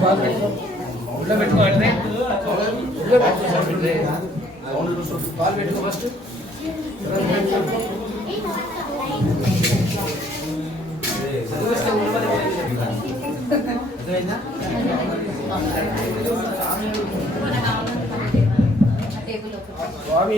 పాలు పెట్టుకో ఫస్ట్ స్వామి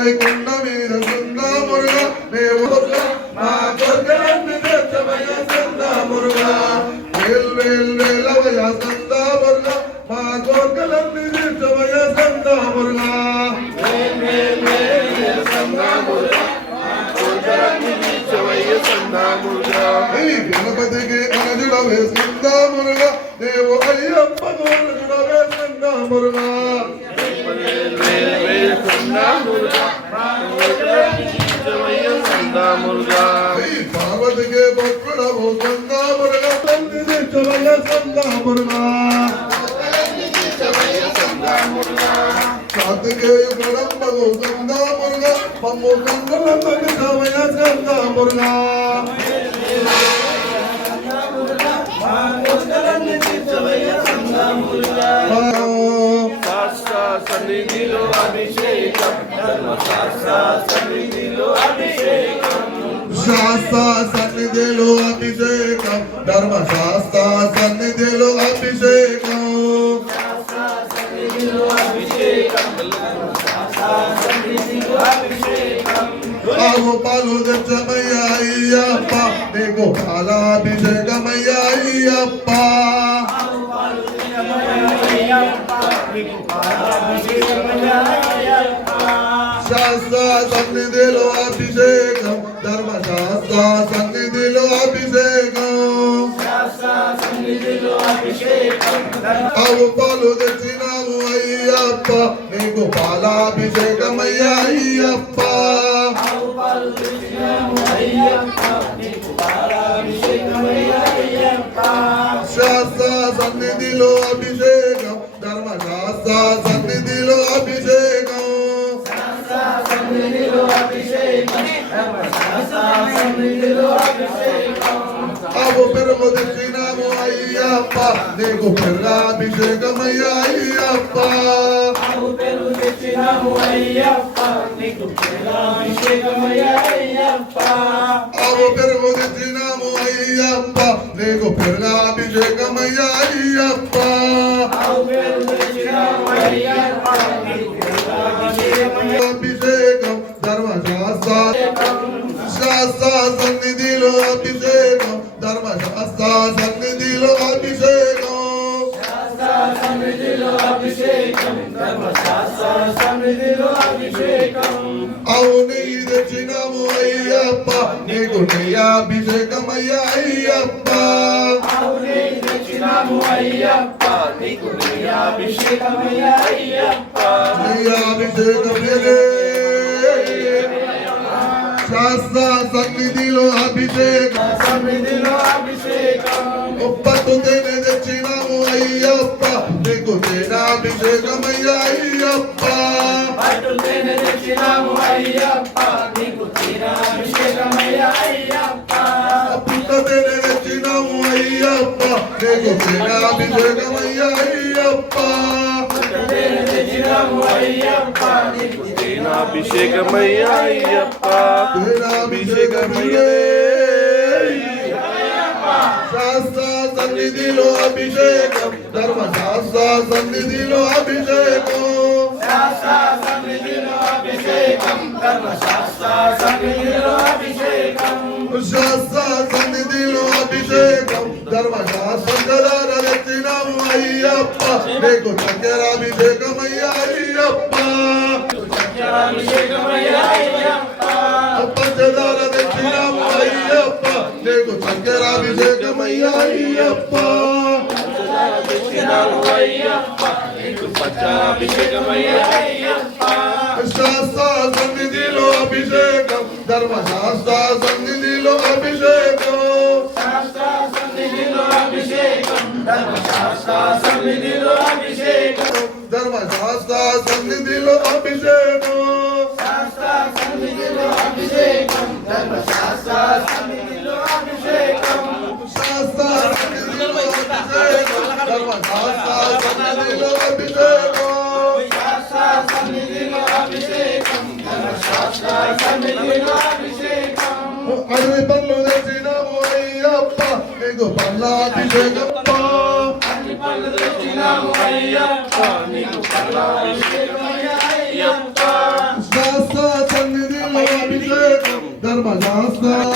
పలని మలై కొండ మీద సందా మురుగా మేము మా గోకలన్ని తెచ్చవయ సందా మురుగా వేల్ వేల్ వేలవయ సందా మురుగా మా గోకలన్ని తెచ్చవయ సందా మురుగా గణపతికి అనజుడవే సందా మురుగా దేవు అయ్యప్పకు అనజుడవే సందా మురుగా హై పార్వతికి భక్తుడవు సందా మురుగా తల్లి తెచ్చవయ సందా మురుగా కార్తికేయ కడంబగు సందా మురుగా మమ్ము కందులందు నిజమయ సందా మురుగా శాస్త్ర సన్నిధిలో అభిషేకం. ధర్మశాస్త్ర సన్నిధిలో అభిషేకం. శాస్త్ర సన్నిధిలో అభిషేకం. ధర్మశాస్త్ర సన్నిధిలో అభిషేకం. ఆవు పాలు తెచ్చమయ్యా అయ్యప్ప. నీకు పాలాభిషేకమయ్యా అయ్యప్ప. పాలు తెచ్చినాము అయ్యప్ప. నీకు పాలాభిషేకమయ్యా అయ్యప్ప. శాస్త్ర సన్నిధిలో అభిషేకం ధర్మశాస్త్ర సన్నిధిలో అభిషేకం. ఆవు పెరుగు అయ్యప్ప నీకు పెరుగాభిషేకమయ్యా అయ్యప్ప. ఆవు పెరుగు తెచ్చినాము అయ్యప్ప నీకు పెరుగాభిషేకమయ్యా అయ్యప్ప. అవుని తెచ్చినాము అయ్యప్ప. నీకు నెయ్యాభిషేకం అయ్యా అయ్యప్ప. నెయ్యాభిషేకం శాస్త్ర సన్నిధిలో అభిషేకం. ఒప్పత్తు నీకు తేనాభిషేకం అయ్యా అయ్యప్ప. పుట్ట తేనె తెచ్చినాము అయ్యప్ప. నీకు తేనాభిషేకం అయ్యా అయ్యప్ప. అభిషేకమయ్యా అయ్యప్ప. తేనాభిషేకమయ్యే శాస్త్ర సన్నిధిలో అభిషేకం. ధర్మశాస్త్ర సన్నిధిలో అభిషేకం. శాస్త్ర సన్నిధిలో అభిషేకం. ధర్మశాస్త్రాలు ఎత్తినాము అయ్యప్ప. నీకు చక్కెరాభిషేకం అయ్యా అయ్యప్ప. చక్కెరాభిషేకం అభిషేకమయ్యా అయ్యప్ప. తెచ్చినావు అయ్యప్ప శాస్త్ర సన్నిధిలో అభిషేకం. ధర్మశాస్త్ర సన్నిధిలో అభిషేకం. సన్నిధిలో అభిషేకం. ధర్మశాస్త్ర సన్నిధిలో అభిషేకం. అరవై పనులు తెచ్చినాము అయ్యప్ప. నీకు సన్నిధిలో అభిషేకం. ధర్మశాస్త్ర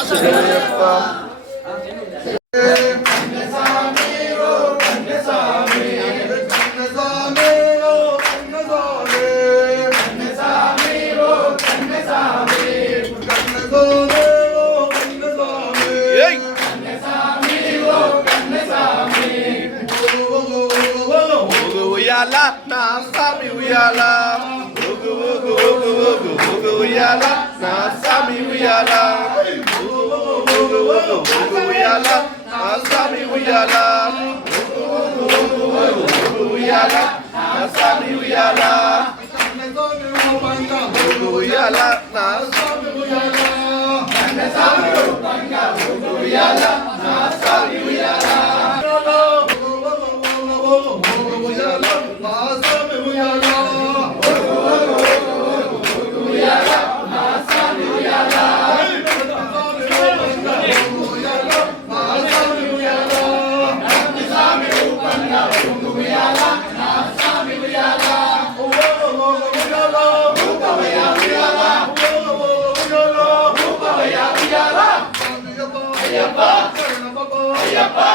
శివయ్యప్ప కన్నసామి ఓ కన్నసామి కన్నసామి ఓ కన్నసామి ఏయ్ ఊగు ఉయ్యాల నా సామి ఉయ్యాల ఊగు ఊగు ఊగు ఊగు ఊగు ఉయ్యాల నా సామి ఉయ్యాల ఊగు ఊగు ఊగు ఊగు ఉయ్యాల నా సామి ఉయ్యాల ఊగు ఊగు ఊగు ఊగు ఊగు ఉయ్యాల నా సామి ఉయ్యాల ఊగు ఉయ్యాల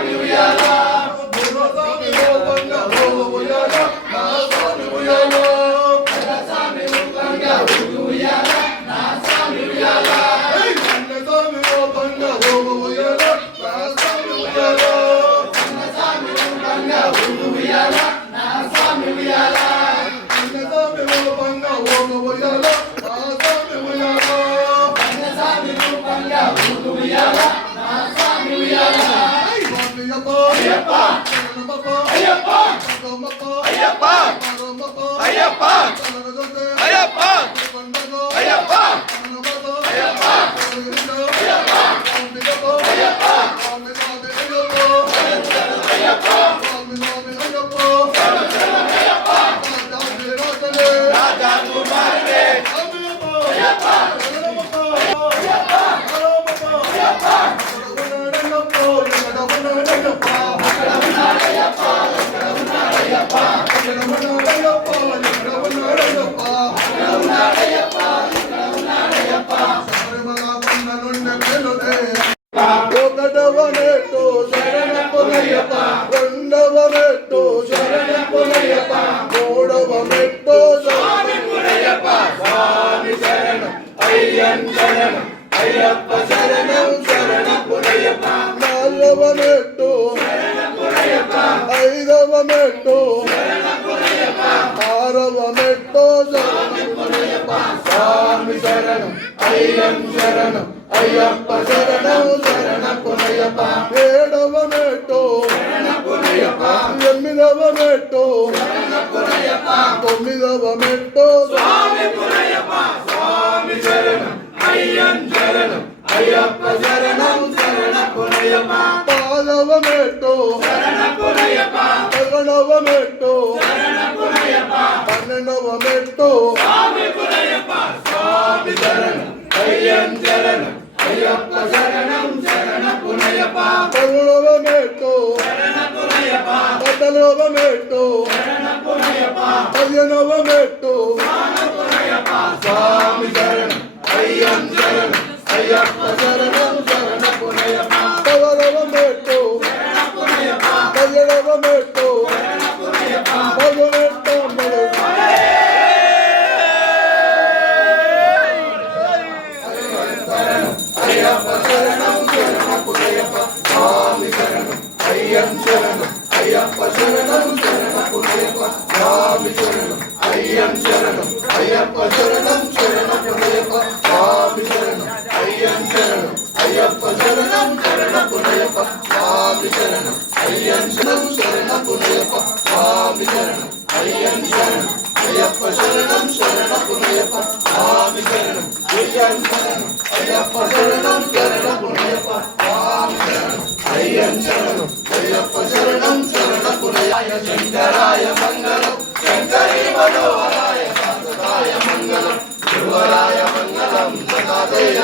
అయ్యప్ప అయ్యప్ప! అయ్యప్ప ఒకటవ మెట్టు శరణ పునయ్యప్ప రెండవ మెట్టు శరణ పునయ్యప్ప మూడవ మెట్టు స్వామి పునయ్యప్ప స్వామి శరణం అయ్యన్ శరణం అయ్యప్ప శరణం శరణ పునయ్యప్ప నాలుగవ మెట్టు శరణ పునయ్యప్ప ఐదవ మెట్టు శరణ పునయ్యప్ప ఆరవ మెట్టు శరణ పునయ్యప్ప స్వామి శరణం అయ్యన్ శరణం అయ్యప్ప శరణం శరణ పునయ్యప్ప ఏడవ మెట్టు శరణ పునయ్యప్ప ఎనిమిదవ మెట్టు శరణ పునయ్యప్ప తొమ్మిదవ మెట్టు స్వామి పునయ్యప్ప స్వామి శరణం అయ్యన్ శరణం అయ్యప్ప శరణం శరణ పునయ్యప్ప పాదవ మెట్టు శరణ పునయ్యప్ప పదకొండవ మెట్టు శరణ పునయ్యప్ప పన్నెండవ మెట్టు స్వామి పునయ్యప్ప స్వామి శరణం అయ్యన్ శరణం అయ్యప్ప శరణం శరణ పునయ్యప్ప పదమూడవ మెట్టు శరణ పునయ్యప్ప పద్నాలుగవ మెట్టు శరణ పునయ్యప్ప పదిహేనవ మెట్టు స్వామి శరణం అయ్యన్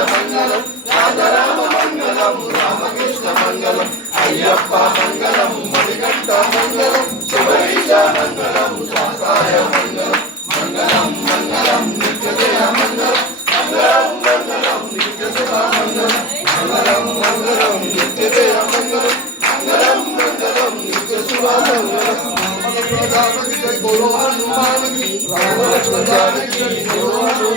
మంగళం రాజరామ మంగళం రామకృష్ణ మంగళం అయ్యప్ప మంగళం మణికంఠ మంగళం శివరీశ మంగళం శాసాయ మంగళం మంగళం మంగళం నిత్యజయ మంగళం మంగళం మంగళం నిత్య శివ మంగళం మంగళం మంగళం నిత్యజయ మంగళం మంగళం మంగళం నిత్య శివ మంగళం జై గురు హనుమాన్ రామ లక్ష్మణ జానకి జై గురు